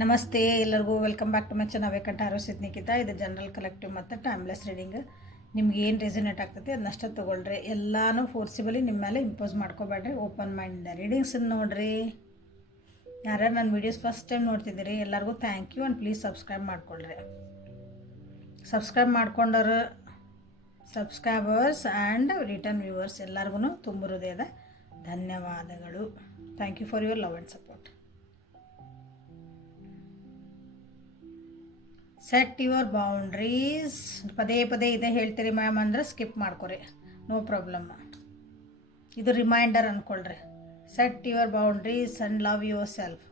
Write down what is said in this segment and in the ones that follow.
ನಮಸ್ತೆ ಎಲ್ಲರಿಗೂ welcome back to my channel ವೇಕಂಠ ಆರೋಸಿತ್ ನಿಖಿತಾ. ಇದು ಜನರಲ್ ಕಲೆಕ್ಟಿವ್ ಮತ್ತು ಟೈಮ್ಲೆಸ್ ರೀಡಿಂಗ್. ನಿಮ್ಗೆ ಏನು ರೆಸನೇಟ್ ಆಗ್ತೈತಿ ಅದನ್ನಷ್ಟೇ ತೊಗೊಳ್ರಿ. ಎಲ್ಲನೂ ಫೋರ್ಸಿಬಲಿ ನಿಮ್ಮ ಮೇಲೆ ಇಂಪೋಸ್ ಮಾಡ್ಕೋಬೇಡ್ರಿ. ಓಪನ್ ಮೈಂಡ್ ರೀಡಿಂಗ್ಸನ್ನು ನೋಡಿರಿ. ಯಾರ್ಯಾರು ನನ್ನ ವೀಡಿಯೋಸ್ ಫಸ್ಟ್ ಟೈಮ್ ನೋಡ್ತಿದ್ದೀರಿ ಎಲ್ಲರಿಗೂ thank you and please subscribe ಮಾಡ್ಕೊಳ್ರಿ. ಸಬ್ಸ್ಕ್ರೈಬ್ ಮಾಡ್ಕೊಂಡವರು ಸಬ್ಸ್ಕ್ರೈಬರ್ಸ್ ಆ್ಯಂಡ್ ರಿಟರ್ನ್ ವ್ಯೂವರ್ಸ್ ಎಲ್ಲರಿಗೂ ತುಂಬ ಹೃದಯದ ಧನ್ಯವಾದಗಳು. Thank you for your love and support. Set your boundaries. ಪದೇ ಪದೇ ಇದೇ ಹೇಳ್ತೀರಿ ಮ್ಯಾಮ್ ಅಂದರೆ ಸ್ಕಿಪ್ ಮಾಡ್ಕೊರಿ, ನೋ ಪ್ರಾಬ್ಲಮ್. ಇದು ರಿಮೈಂಡರ್ ಅಂದ್ಕೊಳ್ರಿ. Set your boundaries and love your self.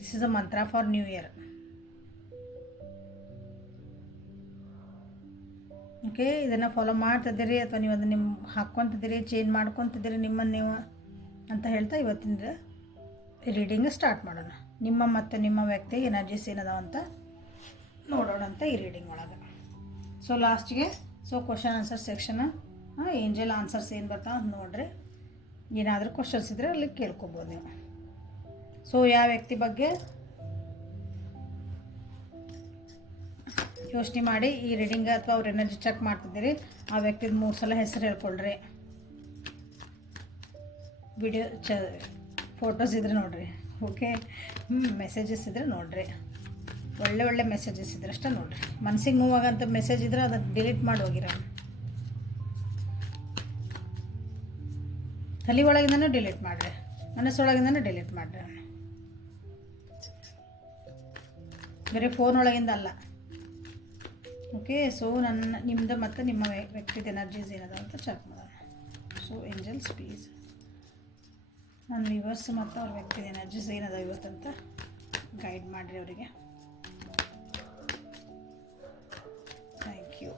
This is a mantra for new year. Okay, ಇದನ್ನು ಫಾಲೋ ಮಾಡ್ತಿದ್ದೀರಿ ಅಥವಾ ನೀವು ಅದನ್ನು ನಿಮ್ಮ ಹಾಕ್ಕೊತಿದ್ದೀರಿ, ಚೇಂಜ್ ಮಾಡ್ಕೊತಿದ್ದೀರಿ ನಿಮ್ಮನ್ನು ನೀವು ಅಂತ ಹೇಳ್ತಾ ಇವತ್ತಿನ ರೀಡಿಂಗ್ ಸ್ಟಾರ್ಟ್ ಮಾಡೋಣ. ನಿಮ್ಮ ಮತ್ತು ನಿಮ್ಮ ವ್ಯಕ್ತಿ ಎನರ್ಜೀಸ್ ಏನದಾವ ಅಂತ ನೋಡೋಣ ಅಂತ ಈ ರೀಡಿಂಗ್ ಒಳಗೆ. ಸೊ ಲಾಸ್ಟಿಗೆ question answer section, angel answers ಏನು ಬರ್ತಾವೆ ಅಂತ ನೋಡ್ರಿ. ಏನಾದರೂ ಕ್ವಶನ್ಸ್ ಇದ್ದರೆ ಅಲ್ಲಿ ಕೇಳ್ಕೊಬೋದು ನೀವು. ಸೊ ಯಾವ ವ್ಯಕ್ತಿ ಬಗ್ಗೆ ಯೋಚನೆ ಮಾಡಿ ಈ ರೀಡಿಂಗ್ ಅಥವಾ ಅವ್ರ ಎನರ್ಜಿ ಚೆಕ್ ಮಾಡ್ತಿದ್ದೀರಿ, ಆ ವ್ಯಕ್ತಿದ 3 ಸಲ ಹೆಸರು ಹೇಳ್ಕೊಳ್ರಿ. ವಿಡಿಯೋ ಫೋಟೋಸ್ ಇದ್ರೆ ನೋಡಿರಿ. ಓಕೆ, ಮೆಸೇಜಸ್ ಇದ್ರೆ ನೋಡಿರಿ. ಒಳ್ಳೆ ಮೆಸೇಜಸ್ ಇದ್ರೆ ಅಷ್ಟೇ ನೋಡಿರಿ. ಮನಸ್ಸಿಗೆ ನೋವಾಗಂಥ ಮೆಸೇಜ್ ಇದ್ರೆ ಅದನ್ನು ಡಿಲೀಟ್ ಮಾಡಿ ಹೋಗಿರ. ತಲೆ ಒಳಗಿಂದನೂ ಡಿಲೀಟ್ ಮಾಡಿರಿ, ಮನಸ್ಸೊಳಗಿಂದನೂ ಡಿಲೀಟ್ ಮಾಡಿರಿ. ಬೇರೆ ಫೋನ್ ಒಳಗಿಂದ ಅಲ್ಲ. ಓಕೆ, ಸೊ ನಿಮ್ಮದು ಮತ್ತು ನಿಮ್ಮ ವ್ಯಕ್ತಿದ ಎನರ್ಜೀಸ್ ಏನದ ಅಂತ ಚೆಕ್ ಮಾಡೋಣ. ಸೊ ಏಂಜಲ್ಸ್ ಪ್ಲೀಸ್ ನನ್ನ ವ್ಯೂವರ್ಸ್ ಮತ್ತು ಅವ್ರ ವ್ಯಕ್ತಿದ ಎನರ್ಜೀಸ್ ಏನದ ಇವತ್ತಂತ ಗೈಡ್ ಮಾಡಿರಿ ಅವರಿಗೆ. Thank you.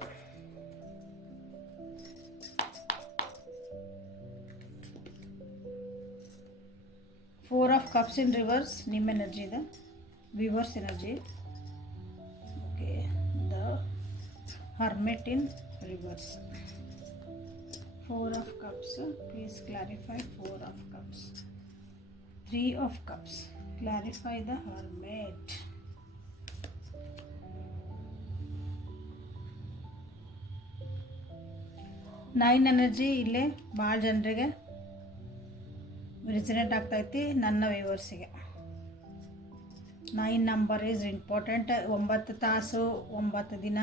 Four of cups in reverse ನಿಮ್ಮ ಎನರ್ಜಿ ಇದೆ, viewers energy. Okay, the Hermit in reverse. 4 of cups, please clarify 4 of cups. 3 of cups, clarify the hermit. 9 energy ಇಲ್ಲೇ ಭಾಳ ಜನರಿಗೆ ರಿಸನೇಟ್ ಆಗ್ತೈತಿ, ನನ್ನ ವ್ಯೂವರ್ಸಿಗೆ. 9 ನಂಬರ್ ಈಸ್ ಇಂಪಾರ್ಟೆಂಟ್. 9 ತಾಸು 9 ದಿನ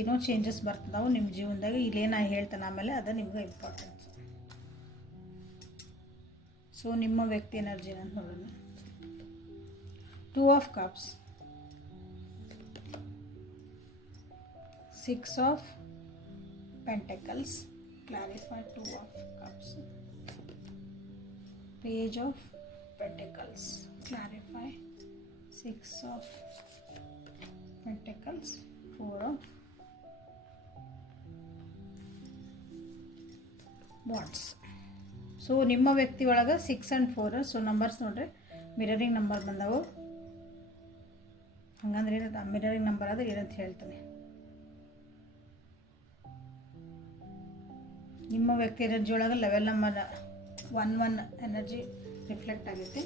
ಏನೋ ಚೇಂಜಸ್ ಬರ್ತದಾವೆ ನಿಮ್ಮ ಜೀವನದಾಗ. ಇಲ್ಲೇ ನಾ ಹೇಳ್ತೇನೆ ಆಮೇಲೆ ಅದು ನಿಮ್ಗೆ ಇಂಪಾರ್ಟೆನ್ಸ್. ಸೊ ನಿಮ್ಮ ವ್ಯಕ್ತಿ ಎನರ್ಜಿ ಅಂತ ನೋಡೋಣ. 2 of cups, 6 of pentacles, clarify 2 of cups. Page of pentacles, clarify 6 of pentacles, 4 of wands. So ನಿಮ್ಮ ವ್ಯಕ್ತಿ ಒಳಗೆ 6 and 4. ಸೊ ನಂಬರ್ಸ್ ನೋಡ್ರಿ, ಮಿರರಿಂಗ್ ನಂಬರ್ ಬಂದವು. ಹಂಗಂದ್ರೆ ಏನಂತ ಮಿರರಿಂಗ್ ನಂಬರ್ ಆದರೆ ಏನಂತ ಹೇಳ್ತಾನೆ. ನಿಮ್ಮ ವ್ಯಕ್ತಿ ಎನರ್ಜಿ ಒಳಗೆ ಲೆವೆಲ್ ನಂಬರ್ 1 ಎನರ್ಜಿ ರಿಫ್ಲೆಕ್ಟ್ ಆಗೈತಿ.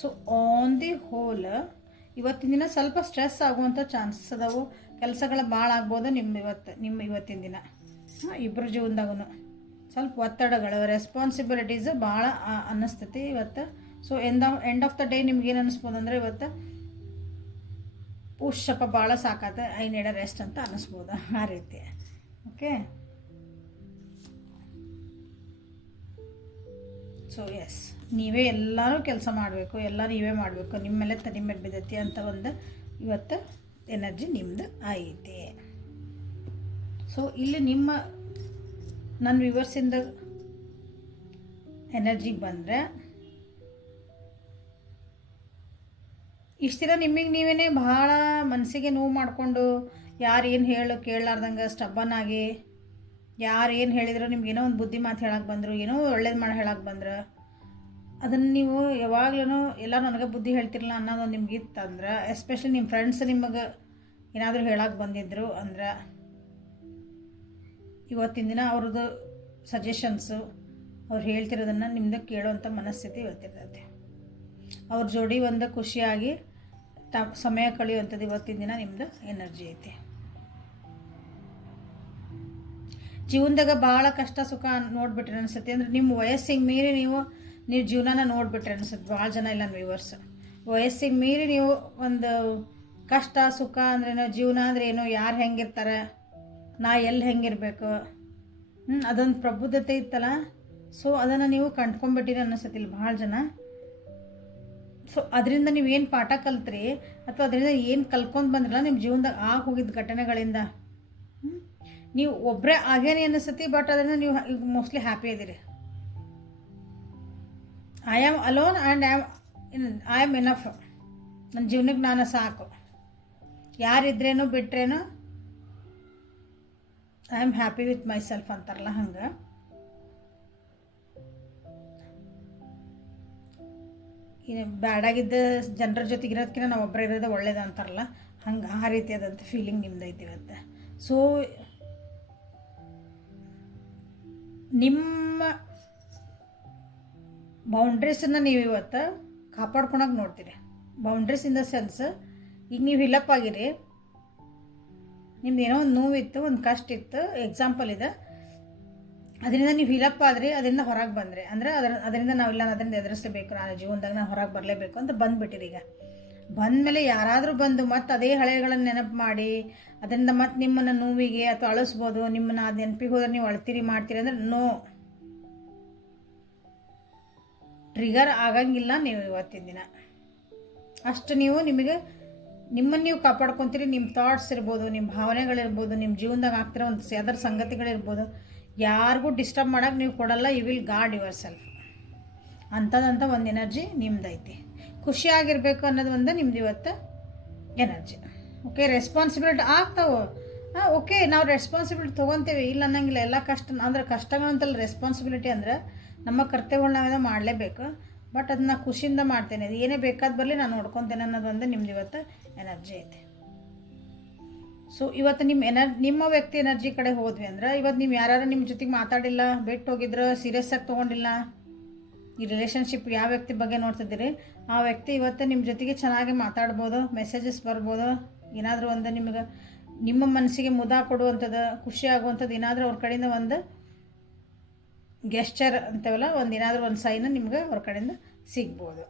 ಸೊ ಆನ್ ದಿ ಹೋಲ್ ಇವತ್ತಿನ ದಿನ ಸ್ವಲ್ಪ ಸ್ಟ್ರೆಸ್ ಆಗುವಂಥ ಚಾನ್ಸಸ್ ಅದಾವು. ಕೆಲಸಗಳು ಭಾಳ ಆಗ್ಬೋದು ನಿಮ್ಮ ಇವತ್ತಿನ ದಿನ. ಇಬ್ಬರು ಜೀವನದಾಗೂ ಸ್ವಲ್ಪ ಒತ್ತಡಗಳು, ರೆಸ್ಪಾನ್ಸಿಬಿಲಿಟೀಸ್ ಭಾಳ ಅನ್ನಿಸ್ತೈತಿ ಇವತ್ತು. So end of the day ನಿಮ್ಗೇನು ಅನ್ನಿಸ್ಬೋದು ಅಂದರೆ ಇವತ್ತು ಪುಷಪ್ಪ ಭಾಳ ಸಾಕಾತ, ಐ ನೀಡ್ ಅ ರೆಸ್ಟ್ ಅಂತ ಅನ್ನಿಸ್ಬೋದು, ಆ ರೀತಿ. ಓಕೆ, ಸೊ ಎಸ್, ನೀವೇ ಎಲ್ಲರೂ ಕೆಲಸ ಮಾಡಬೇಕು, ಎಲ್ಲ ನೀವೇ ಮಾಡಬೇಕು, ನಿಮ್ಮ ಮೇಲೆ ತಲೆ ಮೇಲೆ ಬಿದ್ದೈತಿ ಅಂತ ಒಂದು ಇವತ್ತು ಎನರ್ಜಿ ನಿಮ್ಮದು ಐತಿ. ಸೊ ಇಲ್ಲಿ ನನ್ನ ವ್ಯೂವರ್ಸಿಂದ ಎನರ್ಜಿಗೆ ಬಂದರೆ ಇಷ್ಟು ದಿನ ನಿಮಗೆ ನೀವೇ ಭಾಳ ಮನಸ್ಸಿಗೆ ನೋವು ಮಾಡಿಕೊಂಡು ಯಾರು ಏನು ಕೇಳಲಾರ್ದಂಗೆ ಸ್ಟಬ್ಬನ್ ಆಗಿ ಯಾರು ಏನು ಹೇಳಿದ್ರು ನಿಮ್ಗೆ ಏನೋ ಒಂದು ಬುದ್ಧಿ ಮಾತು ಹೇಳಕ್ಕೆ ಬಂದರು, ಏನೋ ಒಳ್ಳೇದು ಮಾಡಿ ಹೇಳಕ್ಕೆ ಬಂದ್ರೆ ಅದನ್ನು ನೀವು ಯಾವಾಗ್ಲೂ ಎಲ್ಲ ನನಗೆ ಬುದ್ಧಿ ಹೇಳ್ತಿರಲ್ಲ ಅನ್ನೋದೊಂದು ನಿಮ್ಗೆ ಇತ್ತಂದ್ರೆ, ಎಸ್ಪೆಷಲಿ ನಿಮ್ಮ ಫ್ರೆಂಡ್ಸ್ ನಿಮಗೆ ಏನಾದರೂ ಹೇಳಕ್ಕೆ ಬಂದಿದ್ರು ಅಂದ್ರೆ ಇವತ್ತಿನ ದಿನ ಅವ್ರದ್ದು ಸಜೆಷನ್ಸು ಅವ್ರು ಹೇಳ್ತಿರೋದನ್ನು ನಿಮ್ದು ಕೇಳೋವಂಥ ಮನಸ್ಥಿತಿ ಇವತ್ತಿರ್ತೈತೆ. ಅವ್ರ ಜೋಡಿ ಒಂದು ಖುಷಿಯಾಗಿ ಸಮಯ ಕಳೆಯುವಂಥದ್ದು ಇವತ್ತಿನ ದಿನ ನಿಮ್ಮದು ಎನರ್ಜಿ ಐತಿ. ಜೀವನದಾಗ ಭಾಳ ಕಷ್ಟ ಸುಖ ನೋಡಿಬಿಟ್ರೆ ಅನಿಸುತ್ತೆ. ಅಂದರೆ ನಿಮ್ಮ ವಯಸ್ಸಿಗೆ ಮೀರಿ ನೀವು ಜೀವನನ ನೋಡಿಬಿಟ್ರೆ ಅನಿಸುತ್ತೆ. ಭಾಳ ಜನ ಇಲ್ಲ ನನ್ನ ವ್ಯೂವರ್ಸ್, ವಯಸ್ಸಿಗೆ ಮೀರಿ ನೀವು ಒಂದು ಕಷ್ಟ ಸುಖ ಅಂದ್ರೇನೋ, ಜೀವನ ಅಂದ್ರೆ ಏನೋ, ಯಾರು ಹೆಂಗಿರ್ತಾರೆ, ನಾ ಎಲ್ಲಿ ಹೆಂಗಿರ್ಬೇಕು, ಅದೊಂದು ಪ್ರಬುದ್ಧತೆ ಇತ್ತಲ್ಲ. ಸೊ ಅದನ್ನು ನೀವು ಕಂಡ್ಕೊಂಡ್ಬಿಟ್ಟಿರಿ ಅನ್ನಿಸತ್ತಿಲ್ಲ ಭಾಳ ಜನ. ಸೊ ಅದರಿಂದ ನೀವು ಏನು ಪಾಠ ಕಲ್ತ್ರಿ ಅಥವಾ ಅದರಿಂದ ಏನು ಕಲ್ಕೊಂಡು ಬಂದ್ರಲ್ಲ ನಿಮ್ಮ ಜೀವನದಾಗ ಹೋಗಿದ್ದ ಘಟನೆಗಳಿಂದ, ನೀವು ಒಬ್ಬರೇ ಆಗೇನೆ ಅನ್ನಿಸತಿ. ಬಟ್ ಅದನ್ನು ನೀವು ಮೋಸ್ಟ್ಲಿ ಹ್ಯಾಪಿ ಇದ್ದೀರಿ. I am alone and I am enough. ನನ್ನ ಜೀವನಕ್ಕೆ ನಾನು ಸಾಕು, ಯಾರಿದ್ರೇನು ಬಿಟ್ರೇನು I am happy with my self ಅಂತಾರಲ್ಲ ಹಂಗೆ. ಬ್ಯಾಡಾಗಿದ್ದ ಜನರ ಜೊತೆಗೆ ಇರೋದಕ್ಕಿಂತ ನಾವು ಒಬ್ಬರೇ ಇರೋದೇ ಒಳ್ಳೇದು ಅಂತಾರಲ್ಲ ಹಂಗೆ, ಆ ರೀತಿಯಾದಂಥ ಫೀಲಿಂಗ್ ನಿಮ್ದು ಐತಿರುತ್ತೆ. ಸೊ ನಿಮ್ಮ ಬೌಂಡ್ರೀಸನ್ನು ನೀವು ಇವತ್ತು ಕಾಪಾಡ್ಕೊಳಕ್ಕೆ ನೋಡ್ತೀರಿ. ಬೌಂಡ್ರೀಸ್ ಇನ್ ದ ಸೆನ್ಸ್, ಈಗ ನೀವು ಹಿಲ್ಲಪ್ ಆಗಿರಿ, ನಿಮ್ದು ಏನೋ ಒಂದು ನೋವಿತ್ತು, ಒಂದು ಕಷ್ಟ ಇತ್ತು, ಎಕ್ಸಾಂಪಲ್ ಇದೆ, ಅದರಿಂದ ನೀವು ಹಿಲಪ್ ಆದ್ರಿ, ಅದರಿಂದ ಹೊರಗೆ ಬಂದರೆ ಅಂದರೆ ಅದರಿಂದ ನಾವಿಲ್ಲ ಅದರಿಂದ ಎದುರಿಸಬೇಕು, ನಾನು ಜೀವನದಾಗ ನಾನು ಹೊರಗೆ ಬರಲೇಬೇಕು ಅಂತ ಬಂದುಬಿಟ್ಟಿರಿ. ಈಗ ಬಂದಮೇಲೆ ಯಾರಾದರೂ ಬಂದು ಮತ್ತು ಅದೇ ಹಳೆಗಳನ್ನು ನೆನಪು ಮಾಡಿ ಅದರಿಂದ ಮತ್ತು ನಿಮ್ಮನ್ನು ನೋವಿಗೆ ಅಥವಾ ಅಳಿಸ್ಬೋದು, ನಿಮ್ಮನ್ನು ಅದು ನೆನಪಿಗೆ ಹೋದ್ರೆ ನೀವು ಅಳ್ತೀರಿ ಮಾಡ್ತೀರಿ ಅಂದರೆ ನೋ, ಟ್ರಿಗರ್ ಆಗಂಗಿಲ್ಲ ನೀವು ಇವತ್ತಿನ ದಿನ. ಅಷ್ಟು ನೀವು ನಿಮ್ಮನ್ನು ನೀವು ಕಾಪಾಡ್ಕೊತೀರಿ. ನಿಮ್ಮ ಥಾಟ್ಸ್ ಇರ್ಬೋದು, ನಿಮ್ಮ ಭಾವನೆಗಳಿರ್ಬೋದು, ನಿಮ್ಮ ಜೀವನದಾಗ ಆಗ್ತಿರೋ ಒಂದು ಅದರ ಸಂಗತಿಗಳಿರ್ಬೋದು, ಯಾರಿಗೂ ಡಿಸ್ಟರ್ಬ್ ಮಾಡೋಕ್ಕೆ ನೀವು ಕೊಡಲ್ಲ. You will guard your self. ಅಂಥದ್ದಂಥ ಒಂದು ಎನರ್ಜಿ ನಿಮ್ದೈತಿ. ಖುಷಿಯಾಗಿರ್ಬೇಕು ಅನ್ನೋದು ಒಂದು ನಿಮ್ದು ಇವತ್ತು ಎನರ್ಜಿ. ಓಕೆ, ರೆಸ್ಪಾನ್ಸಿಬಿಲಿಟಿ ಆಗ್ತಾವೆ. ಓಕೆ, ನಾವು ರೆಸ್ಪಾನ್ಸಿಬಿಲಿಟಿ ತೊಗೊತೀವಿ, ಇಲ್ಲ ಅನ್ನಂಗಿಲ್ಲ. ಎಲ್ಲ ಕಷ್ಟ ಅಂದರೆ ಕಷ್ಟಗಳಂತಲ್ಲ, ರೆಸ್ಪಾನ್ಸಿಬಿಲಿಟಿ ಅಂದ್ರೆ ನಮ್ಮ ಕರ್ತವ್ಯಗಳನ್ನ ನಾವೆಲ್ಲ ಮಾಡಲೇಬೇಕು. ಬಟ್ ಅದನ್ನ ಖುಷಿಯಿಂದ ಮಾಡ್ತೇನೆ, ಅದು ಏನೇ ಬೇಕಾದ ಬರಲಿ ನಾನು ನೋಡ್ಕೊತೇನೆ ಅನ್ನೋದೊಂದು ನಿಮ್ದು ಇವತ್ತು ಎನರ್ಜಿ ಐತೆ. ಸೊ ಇವತ್ತು ನಿಮ್ಮ ವ್ಯಕ್ತಿ ಎನರ್ಜಿ ಕಡೆ ಹೋದ್ವಿ ಅಂದ್ರೆ, ಇವತ್ತು ನೀವು ಯಾರು ನಿಮ್ಮ ಜೊತೆಗೆ ಮಾತಾಡಿಲ್ಲ, ಬಿಟ್ಟು ಹೋಗಿದ್ರು, ಸೀರಿಯಸ್ ಆಗಿ ತೊಗೊಂಡಿಲ್ಲ, ಈ ರಿಲೇಷನ್ಶಿಪ್ ಯಾವ ವ್ಯಕ್ತಿ ಬಗ್ಗೆ ನೋಡ್ತಿದ್ದೀರಿ ಆ ವ್ಯಕ್ತಿ ಇವತ್ತು ನಿಮ್ಮ ಜೊತೆಗೆ ಚೆನ್ನಾಗಿ ಮಾತಾಡ್ಬೋದು, ಮೆಸೇಜಸ್ ಬರ್ಬೋದು, ಏನಾದರೂ ಒಂದು ನಿಮ್ಮ ಮನಸ್ಸಿಗೆ ಮುದ ಕೊಡುವಂಥದ್ದು, ಖುಷಿ ಆಗುವಂಥದ್ದು ಏನಾದರೂ ಅವ್ರ ಕಡೆಯಿಂದ ಒಂದು ಗೆಸ್ಚರ್ ಅಂತೇವಲ್ಲ, ಏನಾದರೂ ಒಂದು ಸೈನ್ ನಿಮ್ಗೆ ಅವ್ರ ಕಡೆಯಿಂದ ಸಿಗ್ಬೋದು.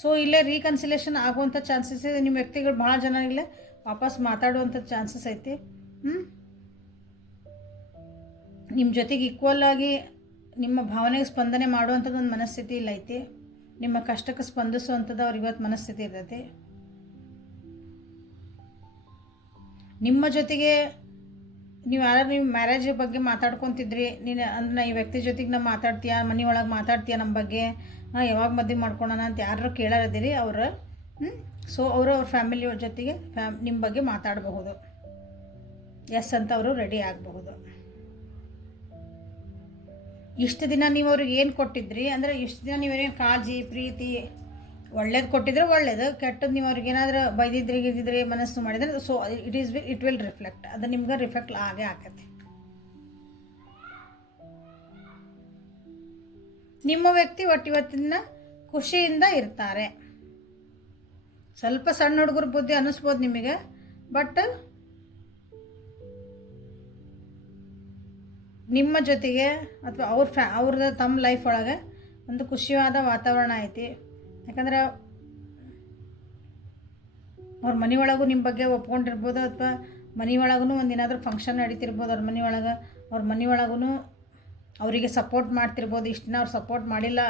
ಸೊ ಇಲ್ಲೇ ರೀಕನ್ಸಿಲೇಷನ್ ಆಗುವಂಥ ಚಾನ್ಸಸ್ ಇದೆ. ನಿಮ್ಮ ವ್ಯಕ್ತಿಗಳು ಭಾಳ ಜನ ಇಲ್ಲೇ ವಾಪಸ್ ಮಾತಾಡುವಂಥ ಚಾನ್ಸಸ್ ಐತಿ. ನಿಮ್ಮ ಜೊತೆಗೆ ಈಕ್ವಲ್ ಆಗಿ ನಿಮ್ಮ ಭಾವನೆಗೆ ಸ್ಪಂದನೆ ಮಾಡುವಂಥದ್ದು ಒಂದು ಮನಸ್ಥಿತಿ ಇಲ್ಲ ಐತಿ. ನಿಮ್ಮ ಕಷ್ಟಕ್ಕೆ ಸ್ಪಂದಿಸುವಂಥದ್ದು ಅವ್ರಿಗೆ ಇವತ್ತು ಮನಸ್ಥಿತಿ ಇರ್ತೈತಿ. ನಿಮ್ಮ ಜೊತೆಗೆ ನೀವು ನೀವು ಮ್ಯಾರೇಜ್ ಬಗ್ಗೆ ಮಾತಾಡ್ಕೊತಿದ್ರಿ, ನೀನು ಅಂದ್ರೆ ಈ ವ್ಯಕ್ತಿ ಜೊತೆಗೆ ನಾವು ಮಾತಾಡ್ತೀಯಾ, ಮನೆ ಒಳಗೆ ಮಾತಾಡ್ತೀಯಾ ನಮ್ಮ ಬಗ್ಗೆ, ಯಾವಾಗ ಮದುವೆ ಮಾಡ್ಕೊಳೋಣ ಅಂತ ಯಾರು ಕೇಳೋದಿರಿ ಅವ್ರು. ಸೊ ಅವರು ಅವ್ರ ಫ್ಯಾಮಿಲಿಯವ್ರ ಜೊತೆಗೆ ನಿಮ್ಮ ಬಗ್ಗೆ ಮಾತಾಡಬಹುದು, ಎಸ್ ಅಂತ ಅವರು ರೆಡಿ ಆಗಬಹುದು. ಇಷ್ಟು ದಿನ ನೀವು ಅವ್ರಿಗೆ ಏನು ಕೊಟ್ಟಿದ್ರಿ ಅಂದರೆ, ಇಷ್ಟು ದಿನ ನೀವೇನೇನು ಕಾಳಜಿ ಪ್ರೀತಿ ಒಳ್ಳೇದು ಕೊಟ್ಟಿದ್ರೆ ಒಳ್ಳೇದು, ಕೆಟ್ಟದ್ದು ನೀವು ಅವ್ರಿಗೆ ಏನಾದರೂ ಬೈದಿದ್ರಿ ಮನಸ್ಸು ಮಾಡಿದ್ರೆ, ಸೊ ಇಟ್ ವಿಲ್ ರಿಫ್ಲೆಕ್ಟ್, ಅದು ನಿಮ್ಗೆ ರಿಫ್ಲೆಕ್ಟ್ ಆಗೇ ಆಕೈತಿ. ನಿಮ್ಮ ವ್ಯಕ್ತಿ ಇವತ್ತಿನ ಖುಷಿಯಿಂದ ಇರ್ತಾರೆ. ಸ್ವಲ್ಪ ಸಣ್ಣ ಹುಡುಗರ ಬುದ್ಧಿ ಅನ್ನಿಸ್ಬೋದು ನಿಮಗೆ, ಬಟ್ ನಿಮ್ಮ ಜೊತೆಗೆ ಅಥವಾ ಅವ್ರದ್ದು ತಮ್ಮ ಲೈಫ್ ಒಳಗೆ ಒಂದು ಖುಷಿಯಾದ ವಾತಾವರಣ ಐತಿ. ಯಾಕಂದ್ರೆ ಅವ್ರ ಮನೆಯೊಳಗೂ ನಿಮ್ಮ ಬಗ್ಗೆ ಒಪ್ಕೊಂಡಿರ್ಬೋದು, ಅಥವಾ ಮನೆಯೊಳಗೂ ಒಂದೇನಾದರೂ ಫಂಕ್ಷನ್ ನಡೀತಿರ್ಬೋದು ಅವ್ರ ಮನೆಯೊಳಗೂ ಅವರಿಗೆ ಸಪೋರ್ಟ್ ಮಾಡ್ತಿರ್ಬೋದು. ಇಷ್ಟು ದಿನ ಅವ್ರು ಸಪೋರ್ಟ್ ಮಾಡಿಲ್ಲ,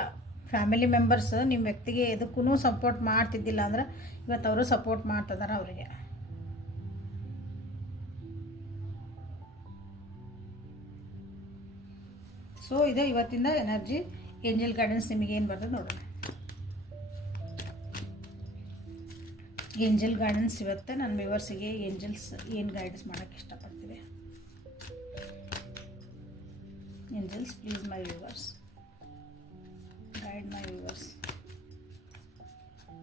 ಫ್ಯಾಮಿಲಿ ಮೆಂಬರ್ಸ್ ನಿಮ್ಮ ವ್ಯಕ್ತಿಗೆ ಎದಕ್ಕೂ ಸಪೋರ್ಟ್ ಮಾಡ್ತಿದ್ದಿಲ್ಲ ಅಂದ್ರೆ ಇವತ್ತು ಅವರು ಸಪೋರ್ಟ್ ಮಾಡ್ತಿದ್ದಾರೆ ಅವರಿಗೆ. ಸೊ ಇದು ಇವತ್ತಿನ ಎನರ್ಜಿ. ಏಂಜಲ್ ಗೈಡೆನ್ಸ್ ನಿಮಗೆ ಏನು ಬರ್ತದೆ ನೋಡೋಣ. ಏಂಜಲ್ ಗೈಡೆನ್ಸ್ ಇವತ್ತು ನನ್ನ ವ್ಯೂವರ್ಸಿಗೆ ಏಂಜಲ್ಸ್ ಏನು ಗೈಡೆನ್ಸ್ ಮಾಡೋಕ್ಕೆ ಇಷ್ಟಪಡ್ತೀವಿ. Angels please my viewers, guide my viewers,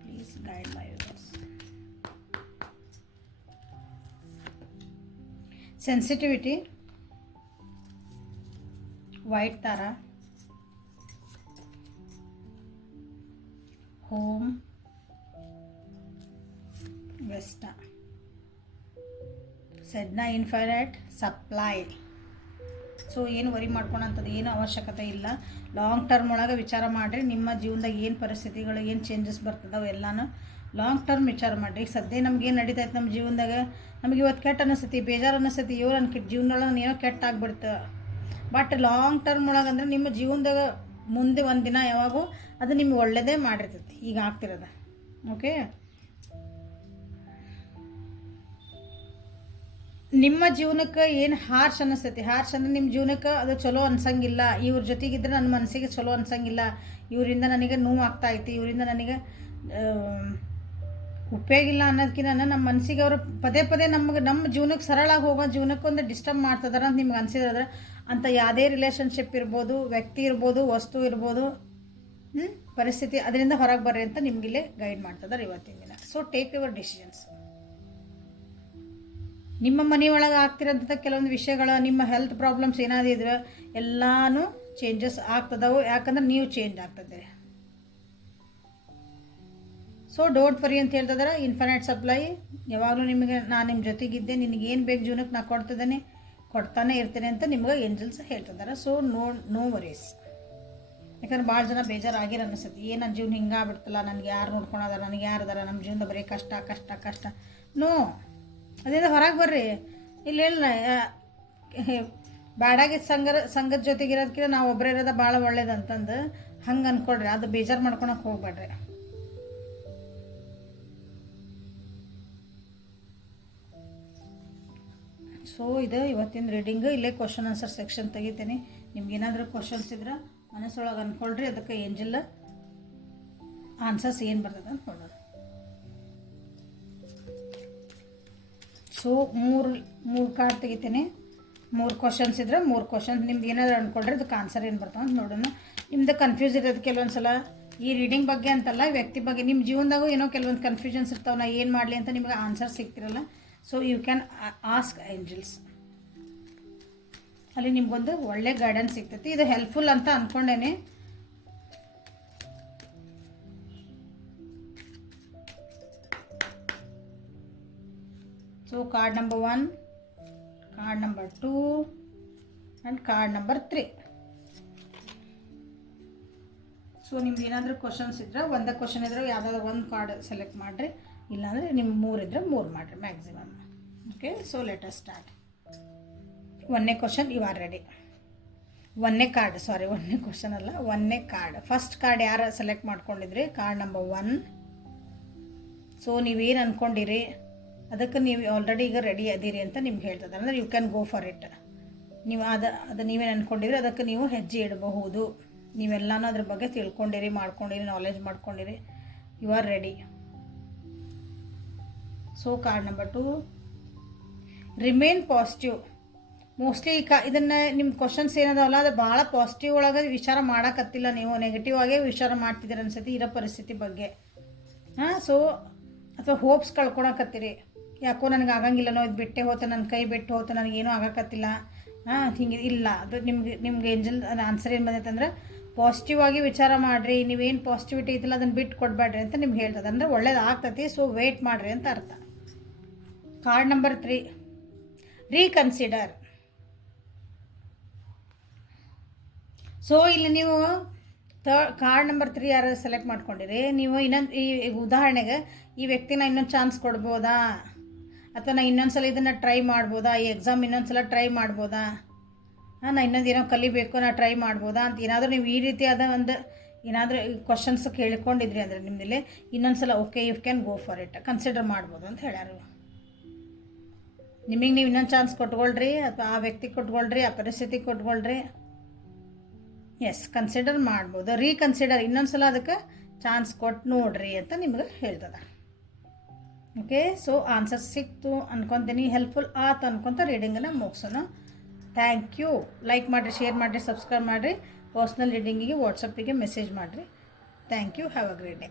please guide my viewers. Sensitivity, white Tara, home, Vesta, Sedna infinite, supply. So ಏನು ವರಿ ಮಾಡ್ಕೊಳಂಥದ್ದು ಏನು ಅವಶ್ಯಕತೆ ಇಲ್ಲ. ಲಾಂಗ್ ಟರ್ಮ್ ಒಳಗೆ ವಿಚಾರ ಮಾಡಿರಿ. ನಿಮ್ಮ ಜೀವನದಾಗ ಏನು ಪರಿಸ್ಥಿತಿಗಳು ಏನು ಚೇಂಜಸ್ ಬರ್ತದವೆ ಎಲ್ಲನೂ ಲಾಂಗ್ ಟರ್ಮ್ ವಿಚಾರ ಮಾಡಿರಿ. ಈಗ ಸದ್ಯ ನಮ್ಗೇನು ನಡೀತೈತೆ ನಮ್ಮ ಜೀವನದಾಗ, ನಮಗೆ ಇವತ್ತು ಕೆಟ್ಟ ಅನಿಸ್ತೈತಿ, ಬೇಜಾರು ಅನಿಸ್ತೈತಿ, ಇವ್ರು ನನ್ನ ಜೀವನದೊಳಗೆ ಏನೋ ಕೆಟ್ಟ ಆಗ್ಬಿಡ್ತು. ಬಟ್ ಲಾಂಗ್ ಟರ್ಮ್ ಒಳಗೆ ಅಂದ್ರೆ ನಿಮ್ಮ ಜೀವನದಾಗ ಮುಂದೆ ಒಂದು ದಿನ ಯಾವಾಗೂ ಅದು ನಿಮ್ಗೆ ಒಳ್ಳೆಯದೇ ಮಾಡಿರ್ತೈತಿ ಈಗ ಆಗ್ತಿರೋದು. ಓಕೆ, ನಿಮ್ಮ ಜೀವನಕ್ಕೆ ಏನು ಹಾರ್ಶ್ ಅನ್ನಿಸ್ತೈತಿ, ಹಾರ್ಶ್ ಅಂದರೆ ನಿಮ್ಮ ಜೀವನಕ್ಕೆ ಅದು ಚಲೋ ಅನ್ಸಂಗಿಲ್ಲ. ಇವ್ರ ಜೊತೆಗಿದ್ರೆ ನನ್ನ ಮನಸ್ಸಿಗೆ ಚಲೋ ಅನ್ಸಂಗಿಲ್ಲ, ಇವರಿಂದ ನನಗೆ ನೋವು ಆಗ್ತಾಯಿತ್ತು, ಇವರಿಂದ ನನಗೆ ಉಪಯೋಗ ಇಲ್ಲ ಅನ್ನೋದಕ್ಕಿಂತ ನಮ್ಮ ಮನಸ್ಸಿಗೆ ಅವರು ಪದೇ ಪದೇ ನಮ್ಮ ಜೀವನಕ್ಕೆ ಸರಳಾಗಿ ಹೋಗೋ ಜೀವನಕ್ಕೊಂದು ಡಿಸ್ಟರ್ಬ್ ಮಾಡ್ತದಾರ ಅಂತ ನಿಮ್ಗೆ ಅನಿಸಿದ್ರೆ ಅಂತ ಯಾವುದೇ ರಿಲೇಷನ್ಶಿಪ್ ಇರ್ಬೋದು, ವ್ಯಕ್ತಿ ಇರ್ಬೋದು, ವಸ್ತು ಇರ್ಬೋದು, ಪರಿಸ್ಥಿತಿ, ಅದರಿಂದ ಹೊರಗೆ ಬರ್ರಿ ಅಂತ ನಿಮಗಿಲ್ಲೇ ಗೈಡ್ ಮಾಡ್ತದಾರೆ ಇವತ್ತಿನ ದಿನ. So take your decisions. ನಿಮ್ಮ ಮನೆಯೊಳಗೆ ಆಗ್ತಿರೋಂಥ ಕೆಲವೊಂದು ವಿಷಯಗಳು, ನಿಮ್ಮ ಹೆಲ್ತ್ ಪ್ರಾಬ್ಲಮ್ಸ್ ಏನಾದಿದ್ರೆ ಎಲ್ಲನೂ ಚೇಂಜಸ್ ಆಗ್ತದವು, ಯಾಕಂದ್ರೆ ನೀವು ಚೇಂಜ್ ಆಗ್ತದೆ. ಸೊ ಡೋಂಟ್ ವರಿ ಅಂತ ಹೇಳ್ತಿದ್ದಾರೆ. ಇನ್ಫೈನೈಟ್ ಸಪ್ಲೈ, ಯಾವಾಗಲೂ ನಿಮಗೆ ನಾನು ನಿಮ್ಮ ಜೊತೆಗಿದ್ದೆ, ನಿನಗೇನು ಬೇಕು ಜೀವನಕ್ಕೆ ನಾನು ಕೊಡ್ತಾನೆ ಇರ್ತೇನೆ ಅಂತ ನಿಮ್ಗೆ ಏಂಜಲ್ಸ್ ಹೇಳ್ತಿದ್ದಾರೆ. So no worries. ಯಾಕಂದ್ರೆ ಭಾಳ ಜನ ಬೇಜಾರಾಗಿರೋ ಅನಿಸ್ತೈತಿ, ಏನು ನನ್ನ ಜೀವನ ಹಿಂಗೆ ಆಗ್ಬಿಡ್ತಲ್ಲ, ನನಗೆ ಯಾರು ನೋಡ್ಕೊಳೋದಾರ, ನನಗೆ ಯಾರು ಅದಾರ, ನಮ್ಮ ಜೀವನದ ಬರೀ ಕಷ್ಟ ಕಷ್ಟ ಕಷ್ಟ. ನೋ, ಅದರಿಂದ ಹೊರಗೆ ಬರ್ರಿ. ಇಲ್ಲ ಬ್ಯಾಡಾಗಿ ಸಂಘದ ಜೊತೆಗಿರೋದಕ್ಕಿಂತ ನಾವು ಒಬ್ಬರೇ ಇರೋದು ಭಾಳ ಒಳ್ಳೇದಂತಂದು ಹಂಗೆ ಅಂದ್ಕೊಳ್ರಿ. ಅದು ಬೇಜಾರು ಮಾಡ್ಕೊಳಕ್ಕೆ ಹೋಗ್ಬೇಡ್ರಿ. ಸೊ ಇದು ಇವತ್ತಿನ ರೀಡಿಂಗು. ಇಲ್ಲೇ ಕ್ವಶನ್ ಆನ್ಸರ್ ಸೆಕ್ಷನ್ ತೆಗಿತೀನಿ. ನಿಮ್ಗೆ ಏನಾದರೂ ಕ್ವಶನ್ಸ್ ಇದ್ರೆ ಮನಸ್ಸೊಳಗೆ ಅಂದ್ಕೊಳ್ರಿ, ಅದಕ್ಕೆ ಏಂಜಲ್ ಆನ್ಸರ್ಸ್ ಏನು ಬರ್ತದೆ ಅಂತ ನೋಡೋಣ. ಸೊ ಮೂರು ಕಾರ್ಡ್ ತೆಗಿತೀನಿ. 3 ಕ್ವಶನ್ಸ್ ಇದ್ರೆ 3 ಕ್ವಶನ್ಸ್ ನಿಮ್ದು ಏನಾದರೂ ಅಂದ್ಕೊಳ್ರಿ, ಅದಕ್ಕೆ ಆನ್ಸರ್ ಏನು ಬರ್ತಾವೆ ಅಂತ ನೋಡೋಣ. ನಿಮ್ದು ಕನ್ಫ್ಯೂಸ್ ಇರೋದು ಕೆಲವೊಂದು ಸಲ ಈ ರೀಡಿಂಗ್ ಬಗ್ಗೆ ಅಂತಲ್ಲ, ವ್ಯಕ್ತಿ ಬಗ್ಗೆ ನಿಮ್ಮ ಜೀವನದಾಗೂ ಏನೋ ಕೆಲವೊಂದು ಕನ್ಫ್ಯೂಷನ್ಸ್ ಇರ್ತಾವೆ. ನಾ ಏನು ಮಾಡಲಿ ಅಂತ ನಿಮ್ಗೆ ಆನ್ಸರ್ ಸಿಗ್ತಿರಲ್ಲ. So you can ask angels. ಅಲ್ಲಿ ನಿಮ್ಗೊಂದು ಒಳ್ಳೆ ಗೈಡೆನ್ಸ್ ಸಿಗ್ತೈತಿ. ಇದು ಹೆಲ್ಪ್ಫುಲ್ ಅಂತ ಅಂದ್ಕೊಂಡೇನೆ. So card number 1, card number 2 and card number 3. So ನಿಮ್ಗೆ ಏನಾದರೂ ಕ್ವಶನ್ಸ್ ಇದ್ದರೆ, ಒಂದೇ ಕ್ವಶನ್ ಇದ್ದರೆ ಯಾವುದಾದ್ರು ಒಂದು ಕಾರ್ಡ್ ಸೆಲೆಕ್ಟ್ ಮಾಡಿರಿ, ಇಲ್ಲಾಂದರೆ ನಿಮ್ಮ 3 ಇದ್ದರೆ 3 ಮಾಡಿರಿ maximum. Okay, so let us start. 1ನೇ ಕ್ವಶನ್, ಯು ಆರ್ ರೆಡಿ. 1ನೇ ಕಾರ್ಡ್, ಸಾರಿ 1ನೇ ಕ್ವಶನ್ ಅಲ್ಲ, 1ನೇ ಕಾರ್ಡ್. ಫಸ್ಟ್ ಕಾರ್ಡ್ ಯಾರು ಸೆಲೆಕ್ಟ್ ಮಾಡ್ಕೊಂಡಿದ್ರಿ? Card number 1. ಸೊ ನೀವೇನು ಅಂದ್ಕೊಂಡಿರಿ ಅದಕ್ಕೆ ನೀವು ಆಲ್ರೆಡಿ ಈಗ ರೆಡಿ ಅದೀರಿ ಅಂತ ನಿಮ್ಗೆ ಹೇಳ್ತದೆ. ಅಂದರೆ you can go for it. ನೀವು ಅದು ನೀವೇನು ಅಂದ್ಕೊಂಡಿರಿ ಅದಕ್ಕೆ ನೀವು ಹೆಜ್ಜೆ ಇಡಬಹುದು. ನೀವೆಲ್ಲನೂ ಅದ್ರ ಬಗ್ಗೆ ತಿಳ್ಕೊಂಡಿರಿ, ಮಾಡ್ಕೊಂಡಿರಿ, ನಾಲೆಜ್ ಮಾಡ್ಕೊಂಡಿರಿ. You are ready. So card number 2, remain positive. Mostly ಇದನ್ನು ನಿಮ್ಮ ಕ್ವಶನ್ಸ್ ಏನದಾವಲ್ಲ ಅದು ಭಾಳ ಪಾಸಿಟಿವ್ ಒಳಗೆ ವಿಚಾರ ಮಾಡೋಕತ್ತಿಲ್ಲ, ನೀವು ನೆಗೆಟಿವ್ ಆಗೇ ವಿಚಾರ ಮಾಡ್ತಿದ್ದೀರ ಅನ್ಸತಿ ಇರೋ ಪರಿಸ್ಥಿತಿ ಬಗ್ಗೆ. ಸೊ ಅಥವಾ ಹೋಪ್ಸ್ ಕಳ್ಕೊಳಕತ್ತೀರಿ. ಯಾಕೋ ನನಗೆ ಆಗಂಗಿಲ್ಲನೋ, ಇದು ಬಿಟ್ಟೆ ಹೋತ, ನನ್ನ ಕೈ ಬಿಟ್ಟು ಹೋತ, ನನಗೇನೂ ಆಗಕತ್ತಿಲ್ಲ, ಹಿಂಗೆ ಇಲ್ಲ. ಅದು ನಿಮ್ಗೆ ಏಂಜಲ್ ಆನ್ಸರ್ ಏನು ಬಂದೈತೆ ಅಂದ್ರೆ, ಪಾಸಿಟಿವ್ ಆಗಿ ವಿಚಾರ ಮಾಡಿರಿ. ನೀವೇನು ಪಾಸಿಟಿವಿಟಿ ಐತಿಲ್ಲ ಅದನ್ನು ಬಿಟ್ಟು ಕೊಡಬೇಡ್ರಿ ಅಂತ ನಿಮ್ಗೆ ಹೇಳ್ತದೆ. ಅಂದರೆ ಒಳ್ಳೇದು ಆಗ್ತೈತಿ. ಸೊ ವೇಟ್ ಮಾಡಿರಿ ಅಂತ ಅರ್ಥ. Card number 3, reconsider. ಸೊ ಇಲ್ಲಿ ನೀವು ಕಾರ್ಡ್ ನಂಬರ್ 3 ಯಾರು ಸೆಲೆಕ್ಟ್ ಮಾಡ್ಕೊಂಡಿರಿ, ನೀವು ಇನ್ನೊಂದು ಈ ಉದಾಹರಣೆಗೆ ಈ ವ್ಯಕ್ತಿನ ಇನ್ನೊಂದು ಚಾನ್ಸ್ ಕೊಡ್ಬೋದಾ, ಅಥವಾ ನಾ ಇನ್ನೊಂದ್ಸಲ ಇದನ್ನು ಟ್ರೈ ಮಾಡ್ಬೋದಾ, ಈ ಎಕ್ಸಾಮ್ ಇನ್ನೊಂದ್ಸಲ ಟ್ರೈ ಮಾಡ್ಬೋದಾ, ನಾ ಇನ್ನೊಂದು ಏನೋ ಕಲಿಬೇಕು, ನಾ ಟ್ರೈ ಮಾಡ್ಬೋದಾ ಅಂತ ಏನಾದರೂ ನೀವು ಈ ರೀತಿಯಾದ ಒಂದು ಏನಾದರೂ ಕ್ವಶನ್ಸ್ ಕೇಳ್ಕೊಂಡಿದ್ರಿ ಅಂದರೆ ನಿಮ್ಮದಿಲ್ಲಿ ಇನ್ನೊಂದ್ಸಲ okay you can go for it, consider ಮಾಡ್ಬೋದು ಅಂತ ಹೇಳ್ಯಾರು. ನಿಮಗೆ ನೀವು ಇನ್ನೊಂದು ಚಾನ್ಸ್ ಕೊಟ್ಕೊಳ್ರಿ, ಅಥವಾ ಆ ವ್ಯಕ್ತಿ ಕೊಟ್ಕೊಳ್ರಿ, ಆ ಪರಿಸ್ಥಿತಿ ಕೊಟ್ಕೊಳ್ರಿ. ಎಸ್, ಕನ್ಸಿಡರ್ ಮಾಡ್ಬೋದು. ರೀಕನ್ಸಿಡರ್, ಇನ್ನೊಂದು ಸಲ ಅದಕ್ಕೆ ಚಾನ್ಸ್ ಕೊಟ್ಟು ನೋಡ್ರಿ ಅಂತ ನಿಮ್ಗೆ ಹೇಳ್ತದೆ. ಓಕೆ, ಸೊ ಆನ್ಸರ್ ಸಿಕ್ತು ಅನ್ಕೊತೀನಿ, ಹೆಲ್ಪ್ಫುಲ್ ಆಯ್ತು ಅನ್ಕೊತ ರೀಡಿಂಗನ್ನು ಮುಗಿಸೋಣ. Thank you. ಲೈಕ್ ಮಾಡಿರಿ, ಶೇರ್ ಮಾಡಿರಿ, ಸಬ್ಸ್ಕ್ರೈಬ್ ಮಾಡಿರಿ. ಪರ್ಸ್ನಲ್ ರೀಡಿಂಗಿಗೆ ವಾಟ್ಸಪ್ಪಿಗೆ ಮೆಸೇಜ್ ಮಾಡಿರಿ. Thank you. Have a great day.